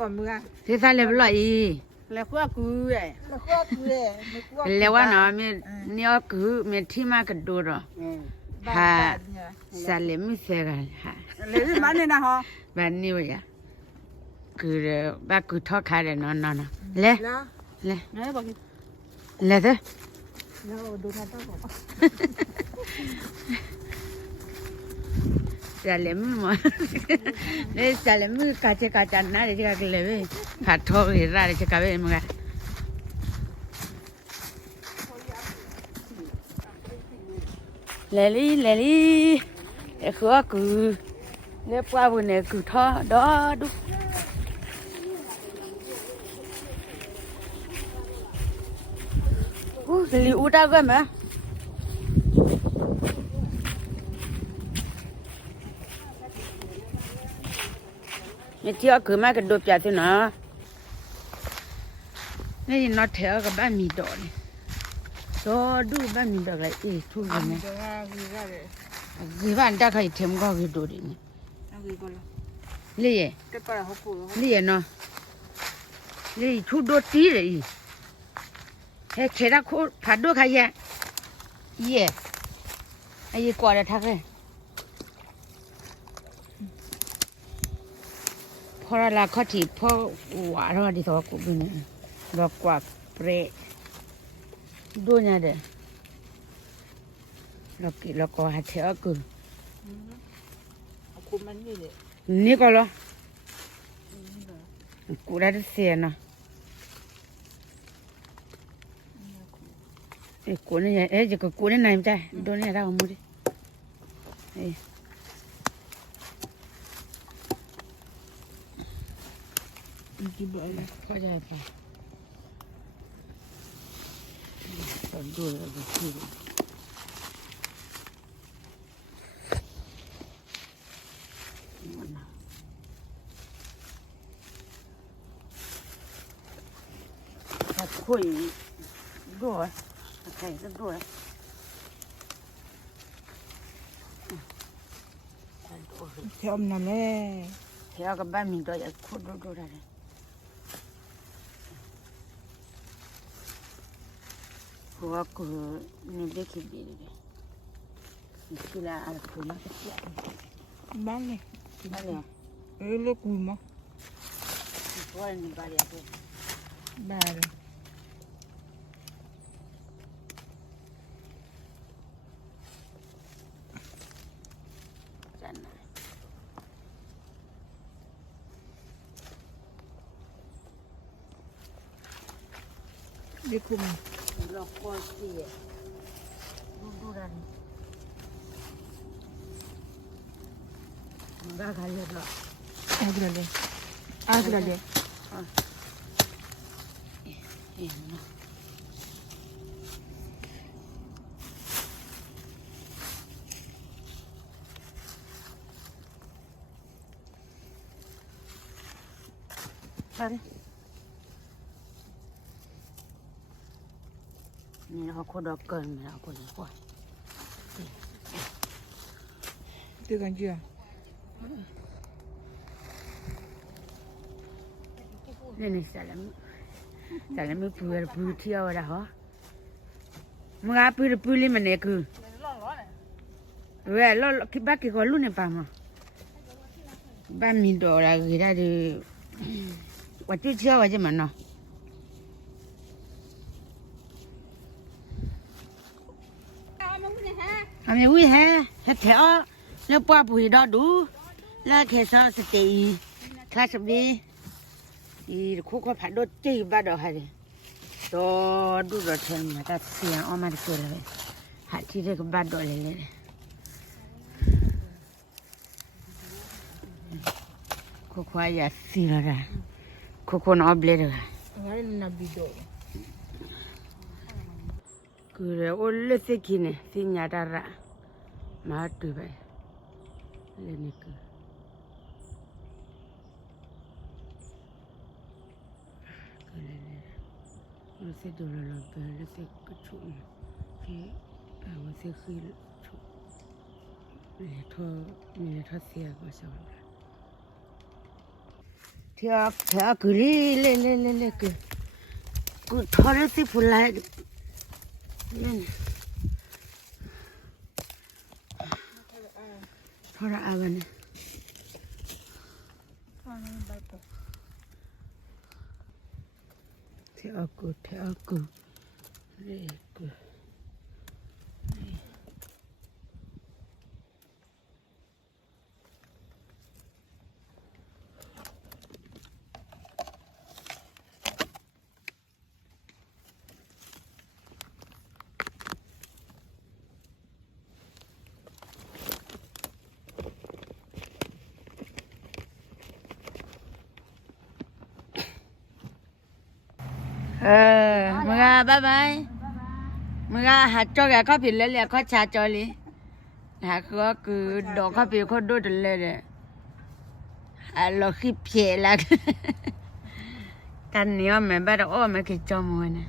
บ่มึงอ่ะ thế sao lại loại gì แล้วก็กูเอ้แล้วก็กูเอ้มึงกู lẽ qua nó mình nhớ cứ mình thi mà cái đồ rồi ha sao lại mình sẽ cái ha เลยมันนี่นะฮะ bạn nhiều vậy cứ ba cứ thọ khai để nó lẽ แล้ว lẽ ไหนบอกกิน lẽ thế แล้วดูหน้าตาบ่ sao lại mình mà lẽ sao lại mình cá chăn nãy để cái lẽ vậy hạt thọ thì ra để cái vậy mà lẽ đi để khứa cứ lẽ qua bên này cứ thọ đó đúng cái liu đâu cơ mà mẹ chưa cứ mà cái đồ chả thế nó này nó theo cái bát mì đỏ này đó đủ bát mì đỏ lại ê thu rồi này เดี๋ยวว่าคือว่าเลย cái bạn đã thấy thêm có cái đồ đấy này เอาคือบ่ล่ะ lấy แต่ปลาเขาปู lấy nó lấy thu đồ tí đấy thế chế ra khô phạt đồ khai ya ye ai qua đây thắc đấyพอละเขาที่พอหวานเราดีตัวกูเป็นดอกกว่าเปรย์ดูเนี่ยเด้อเราก็หาเถอะกู เอาคุมมันนี่เลย นี่ก็เหรอกูได้เสียนะเอ้กูเนี่ยเอ้จะกูเนี่ยไหนไม่ใช่ดูเนี่ยเราหมดดิเอ้กินบ่เลย เข้าใจป่ะตอนดูแล้วก็คือถ้าคุยด้วยใครก็ด้วยเทอมนั่นแหละ เที่ยวกับบ้านมีตัวจะคุดดูได้เลยเพราะว่ากูนี่เด็กขี้บีเลยที่ละอะไรกูมาเสีย บ้านเลย มาเลย เลิกกูมั้ง เพราะว่านี่บาเรียกู บ้าเลย จันนะ เลิกกูมั้ง หลอกกูเสียดูได้มึงก็ขาเลยหรอ agradece เห็นนะไปนี่เราคุดดอกเกินไม่เราคุดดีกว่า เดี๋ยวกันเจ้า นี่salam puเที่ยวละฮะมึงอาปูลิมันเนี่ยคือเว้ยแล้วคิดบ้ากี่คนรู้เนี่ยป่ะมั้งบ้านมีดอกอะไรกี่ได้ดิว่าจุดเที่ยวว่าจะมันเนาะทำยังไงฮะเฮ็ดแถวแล้วป้าปุ๋ยดอดูแล้วแค่ซอสเตย์คลาสบีอีคุกก็ผัดโดดจีบบ้าดอกฮะดิตัวดูดอกเชนมาแต่เสียงออกมาตัวเลยหาที่เรียกบ้าดอกเลยคุกว่าอย่าสีละละคุกคนอับเลยละ งั้นน่ะบิดอ คือเรื่องโอเล่สิกินเนี่ยสิญญาดาระมาดูไปเล่นนี่คือรู้สึกดูแลเราเป็นรู้สึกกระชุ่มที่รู้สึกคือชุ่มมีท่อเสียก็ชอบเท theo cứ lên cứ thò ra xí phụ lại lên thò ra à bên này theo cứ đây cứ mga bye bye mga hạt cho cái coffee lấy lấy có trà cho đi hạt có cứ đổ coffee có đốt lên đấy lo khi phê là cái nhiều mà bắt đầu ôm cái cho mua này